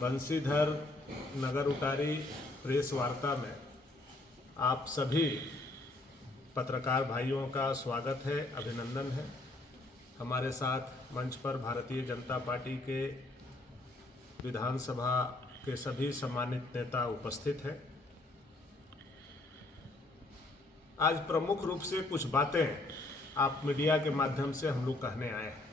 बंसीधर नगर Utari press वार्ता में आप सभी पत्रकार भाइयों का स्वागत है, अभिनंदन है। हमारे साथ मंच पर भारतीय जनता पार्टी के विधानसभा के सभी सम्मानित नेता उपस्थित हैं। आज प्रमुख रूप से कुछ बातें आप मीडिया के माध्यम से हम लोग कहने आए हैं।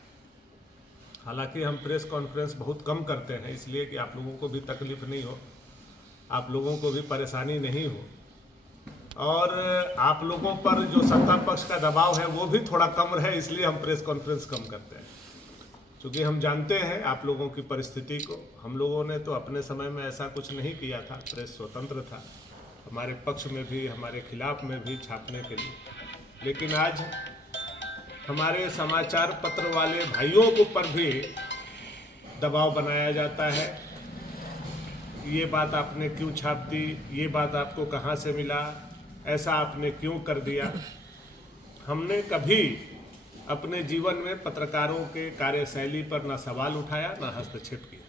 हालांकि हम प्रेस कॉन्फ्रेंस बहुत कम करते हैं, इसलिए कि आप लोगों को भी तकलीफ नहीं हो, आप लोगों को भी परेशानी नहीं हो और आप लोगों पर जो सत्ता पक्ष का दबाव है वो भी थोड़ा कम रहे, इसलिए हम प्रेस कॉन्फ्रेंस कम करते हैं। क्योंकि हम जानते हैं आप लोगों की परिस्थिति को। हम लोगों ने तो अपने समय में ऐसा कुछ नहीं किया था, प्रेस स्वतंत्र था, हमारे पक्ष में भी हमारे खिलाफ में भी छापने के लिए। लेकिन आज हमारे समाचार पत्र वाले भाइयों के ऊपर भी दबाव बनाया जाता है। ये बात आपने क्यों छाप दी, ये बात आपको कहाँ से मिला, ऐसा आपने क्यों कर दिया। हमने कभी अपने जीवन में पत्रकारों के कार्यशैली पर ना सवाल उठाया ना हस्तक्षेप किया।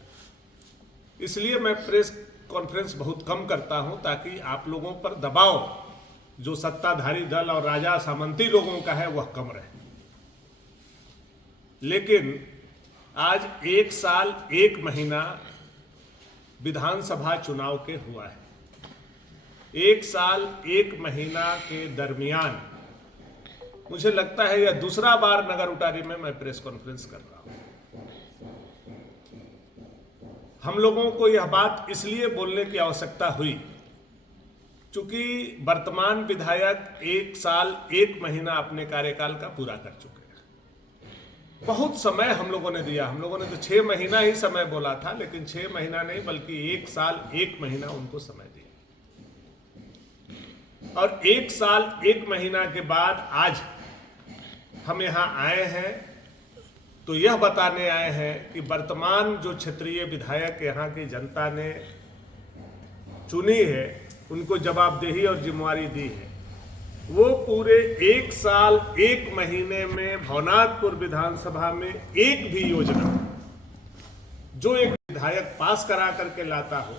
इसलिए मैं प्रेस कॉन्फ्रेंस बहुत कम करता हूं, ताकि आप लोगों पर दबाव जो सत्ताधारी दल और राजा सामंती लोगों का है वह कम रहे। लेकिन आज 1 साल 1 महीना विधानसभा चुनाव के हुआ है। 1 साल 1 महीना के दरमियान मुझे लगता है यह दूसरा बार नगर उटारी में मैं प्रेस कॉन्फ्रेंस कर रहा हूं। हम लोगों को यह बात इसलिए बोलने की आवश्यकता हुई क्योंकि वर्तमान विधायक 1 साल 1 महीना अपने कार्यकाल का पूरा कर चुके हैं। बहुत समय हम लोगों ने दिया, हम लोगों ने तो 6 महीना ही समय बोला था, लेकिन 6 महीना नहीं बल्कि 1 साल 1 महीना उनको समय दिया। और 1 साल 1 महीना के बाद आज हम यहाँ आए हैं तो यह बताने आए हैं कि वर्तमान जो क्षेत्रीय विधायक यहाँ की जनता ने चुनी है, उनको जवाबदेही और जिम्मेवारी दी है, वो पूरे 1 साल 1 महीने में भवनाथपुर विधानसभा में एक भी योजना जो एक विधायक पास करा करके लाता हो,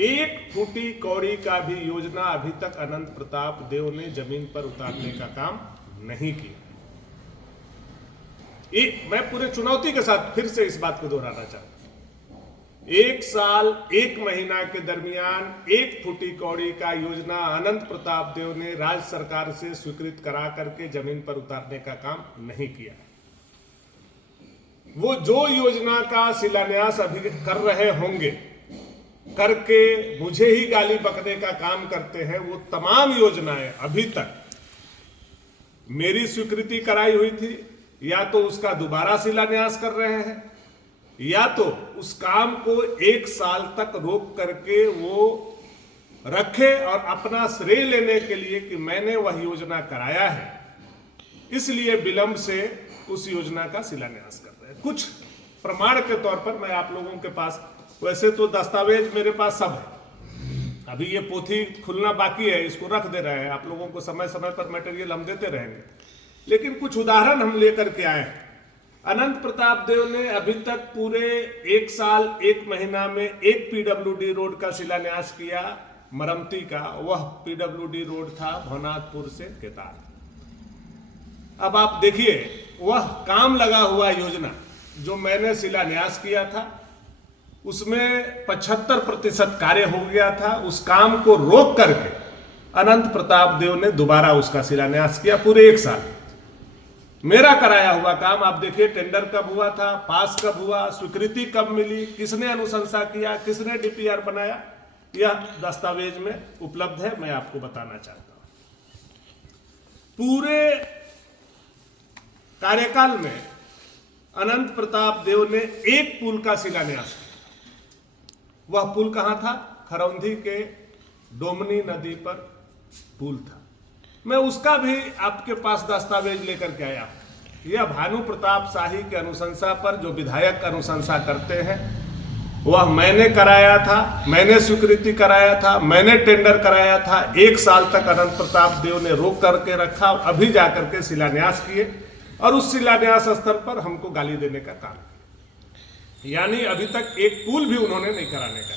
1 फूटी कौड़ी का भी योजना अभी तक अनंत प्रताप देव ने जमीन पर उतारने का काम नहीं किया। मैं पूरे चुनौती के साथ फिर से इस बात को दोहराना चाहता हूं। 1 साल 1 महीना के दरमियान 1 फूटी कौड़ी का योजना अनंत प्रताप देव ने राज्य सरकार से स्वीकृत करा करके जमीन पर उतारने का काम नहीं किया। वो जो योजना का शिलान्यास अभी कर रहे होंगे, करके मुझे ही गाली बकने का काम करते हैं, वो तमाम योजनाएं अभी तक मेरी स्वीकृति कराई हुई थी, या तो उसका दोबारा शिलान्यास कर रहे हैं, या तो उस काम को 1 साल तक रोक करके वो रखे और अपना श्रेय लेने के लिए कि मैंने वह योजना कराया है, इसलिए विलंब से उस योजना का शिलान्यास कर रहे हैं। कुछ प्रमाण के तौर पर मैं आप लोगों के पास, वैसे तो दस्तावेज मेरे पास सब है, अभी ये पोथी खुलना बाकी है, इसको रख दे रहे हैं, आप लोगों को समय समय पर मटेरियल हम देते रहेंगे। लेकिन कुछ उदाहरण हम लेकर के आए हैं। अनंत प्रताप देव ने अभी तक पूरे 1 साल 1 महीना में एक पीडब्ल्यूडी रोड का शिलान्यास किया, मरम्मती का। वह पीडब्ल्यूडी रोड था भवनाथपुर से केतार। अब आप देखिए, वह काम लगा हुआ योजना जो मैंने शिलान्यास किया था, उसमें 75% कार्य हो गया था। उस काम को रोक करके अनंत प्रताप देव ने दोबारा उसका शिलान्यास किया पूरे 1 साल। मेरा कराया हुआ काम आप देखिए, टेंडर कब हुआ था, पास कब हुआ, स्वीकृति कब मिली, किसने अनुशंसा किया, किसने डीपीआर बनाया, यह दस्तावेज में उपलब्ध है, मैं आपको बताना चाहता हूं। पूरे कार्यकाल में अनंत प्रताप देव ने एक पुल का शिलान्यास किया। वह पुल कहां था? खरौंधी के डोमनी नदी पर पुल था। मैं उसका भी आपके पास दस्तावेज लेकर के आया। यह भानु प्रताप शाही के अनुशंसा पर जो विधायक अनुशंसा करते हैं, वह मैंने कराया था, मैंने स्वीकृति कराया था, मैंने टेंडर कराया था। 1 साल तक अनंत प्रताप देव ने रोक करके रखा और अभी जाकर के शिलान्यास किए और उस शिलान्यास स्थल पर हमको गाली देने का काम किया। यानी अभी तक एक पुल भी उन्होंने नहीं कराने का।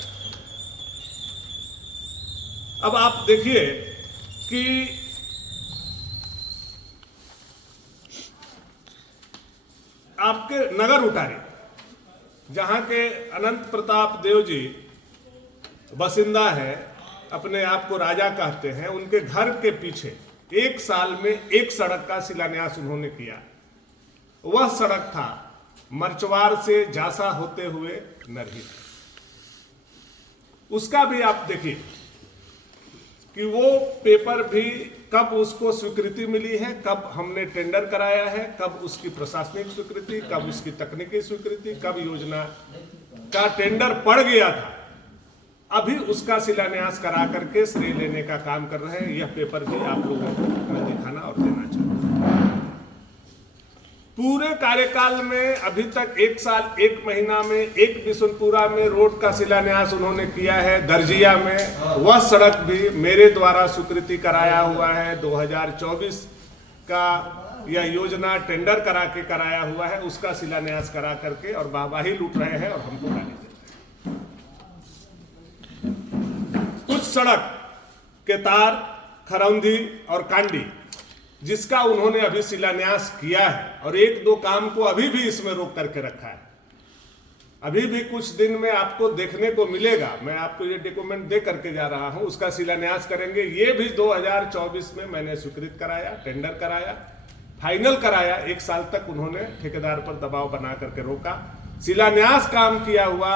अब आप देखिए कि आपके नगर उटारी जहां के अनंत प्रताप देव जी बसिंदा है, अपने आप को राजा कहते हैं, उनके घर के पीछे 1 साल में एक सड़क का शिलान्यास उन्होंने किया। वह सड़क था मर्चवार से जासा होते हुए नरही। उसका भी आप देखिए कि वो पेपर भी कब उसको स्वीकृति मिली है, कब हमने टेंडर कराया है, कब उसकी प्रशासनिक स्वीकृति, कब उसकी तकनीकी स्वीकृति, कब योजना का टेंडर पड़ गया था, अभी उसका शिलान्यास करा करके श्रेय लेने का काम कर रहे हैं। यह पेपर भी आप लोगों को मैं दिखाना और देना चाहूंगा। पूरे कार्यकाल में अभी तक 1 साल 1 महीना में एक बिशुनपुरा में रोड का शिलान्यास उन्होंने किया है। दर्जिया में वह सड़क भी मेरे द्वारा स्वीकृति कराया हुआ है। 2024 का यह योजना टेंडर करा के कराया हुआ है, उसका शिलान्यास करा करके और वाहवाही लूट रहे हैं और हमको गाली दे रहे हैं। कुछ सड़क केतार, खरौंधी और कांडी जिसका उन्होंने अभी शिलान्यास किया है और 1-2 काम को अभी भी इसमें रोक करके रखा है। अभी भी कुछ दिन में आपको देखने को मिलेगा, मैं आपको ये डॉक्यूमेंट दे करके जा रहा हूं, उसका शिलान्यास करेंगे। ये भी 2024 में मैंने स्वीकृत कराया, टेंडर कराया, फाइनल कराया। 1 साल तक उन्होंने ठेकेदार पर दबाव बना करके रोका। शिलान्यास काम किया हुआ,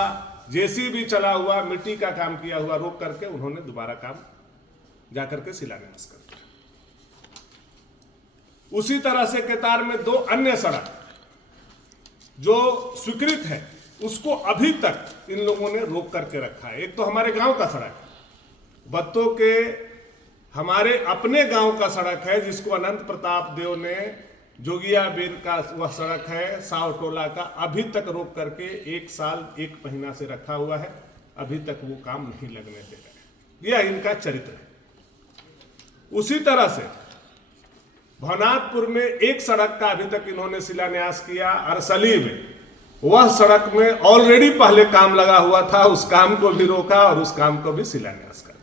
जेसीबी चला हुआ, मिट्टी का काम किया हुआ रोक करके उन्होंने दोबारा काम जाकर के शिलान्यास कर। उसी तरह से केतार में 2 अन्य सड़क जो स्वीकृत है उसको अभी तक इन लोगों ने रोक करके रखा है। एक तो हमारे गांव का सड़क, बत्तों के हमारे अपने गांव का सड़क है जिसको अनंत प्रताप देव ने जोगिया बीर का वह सड़क है सावटोला का, अभी तक रोक करके 1 साल 1 महीना से रखा हुआ है। अभी तक वो काम नहीं लगने दे रहे। यह इनका चरित्र है। उसी तरह से भवनाथपुर में एक सड़क का अभी तक इन्होंने शिलान्यास किया। अरसली में वह सड़क में ऑलरेडी पहले काम लगा हुआ था, उस काम को भी रोका और उस काम को भी शिलान्यास कर।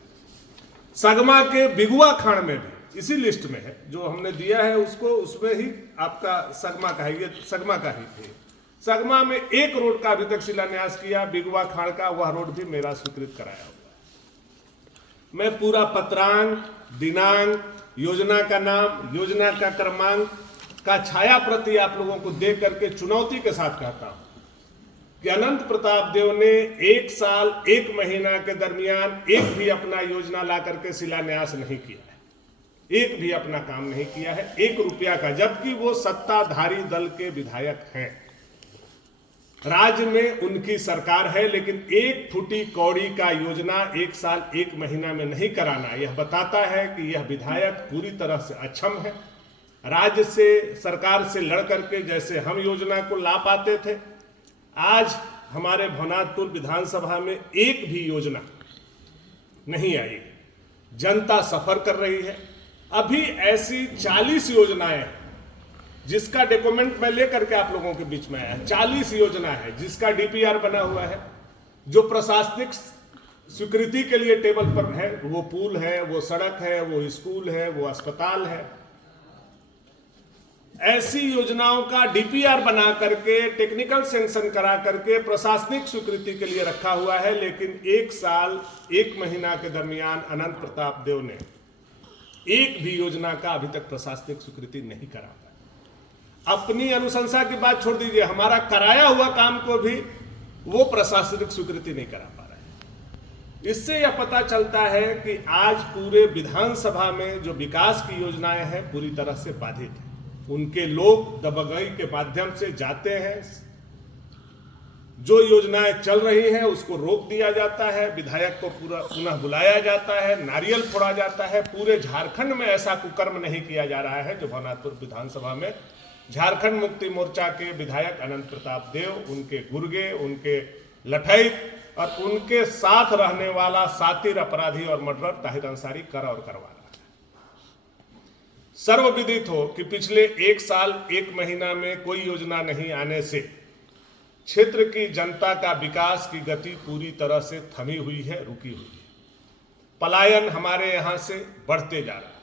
सगमा के बिगुआ खान में भी इसी लिस्ट में है, जो हमने दिया है उसको, उसमें ही आपका सगमा का है, ये सगमा का ही थे। सगमा में एक रोड का अभी तक शिलान्यास किया, बिगुआ खान का, वह रोड भी मेरा स्वीकृत कराया हुआ। मैं पूरा पत्रांक, दिनांक, योजना का नाम, योजना का क्रमांक का छाया प्रति आप लोगों को दे करके चुनौती के साथ कहता हूं कि अनंत प्रताप देव ने 1 साल 1 महीना के दरमियान एक भी अपना योजना ला करके शिलान्यास नहीं किया है, एक भी अपना काम नहीं किया है 1 रुपया का, जबकि वो सत्ताधारी दल के विधायक हैं। राज्य में उनकी सरकार है, लेकिन 1 फुटी कौड़ी का योजना 1 साल 1 महीना में नहीं कराना, यह बताता है कि यह विधायक पूरी तरह से अक्षम है। राज्य से, सरकार से लड़ करके जैसे हम योजना को ला पाते थे, आज हमारे भवनाथपुर विधानसभा में एक भी योजना नहीं आई। जनता सफर कर रही है। अभी ऐसी 40 योजनाएं हैं जिसका डॉक्यूमेंट मैं लेकर के आप लोगों के बीच में आया। 40 योजना है जिसका डीपीआर बना हुआ है, जो प्रशासनिक स्वीकृति के लिए टेबल पर है। वो पुल है, वो सड़क है, वो स्कूल है, वो अस्पताल है। ऐसी योजनाओं का डीपीआर बना करके, टेक्निकल सैंक्शन करा करके प्रशासनिक स्वीकृति के लिए रखा हुआ है, लेकिन 1 साल 1 महीना के दरमियान अनंत प्रताप देव ने एक भी योजना का अभी तक प्रशासनिक स्वीकृति नहीं करा। अपनी अनुशंसा की बात छोड़ दीजिए, हमारा कराया हुआ काम को भी वो प्रशासनिक स्वीकृति नहीं करा पा रहे हैं। इससे यह पता चलता है कि आज पूरे विधानसभा में जो विकास की योजनाएं हैं पूरी तरह से बाधित है। उनके लोग दबंगई के माध्यम से जाते हैं, जो योजनाएं चल रही हैं उसको रोक दिया जाता है, विधायक को पूरा पुनः बुलाया जाता है, नारियल फोड़ा जाता है। पूरे झारखंड में ऐसा कुकर्म नहीं किया जा रहा है जो भवनाथपुर विधानसभा में झारखंड मुक्ति मोर्चा के विधायक अनंत प्रताप देव, उनके गुर्गे, उनके लठैत और उनके साथ रहने वाला सातिर अपराधी और मर्डरर ताहिर अंसारी कर और करवा रहा है। सर्वविदित हो कि पिछले 1 साल 1 महीना में कोई योजना नहीं आने से क्षेत्र की जनता का विकास की गति पूरी तरह से थमी हुई है, रुकी हुई है। पलायन हमारे यहाँ से बढ़ते जा रहा है।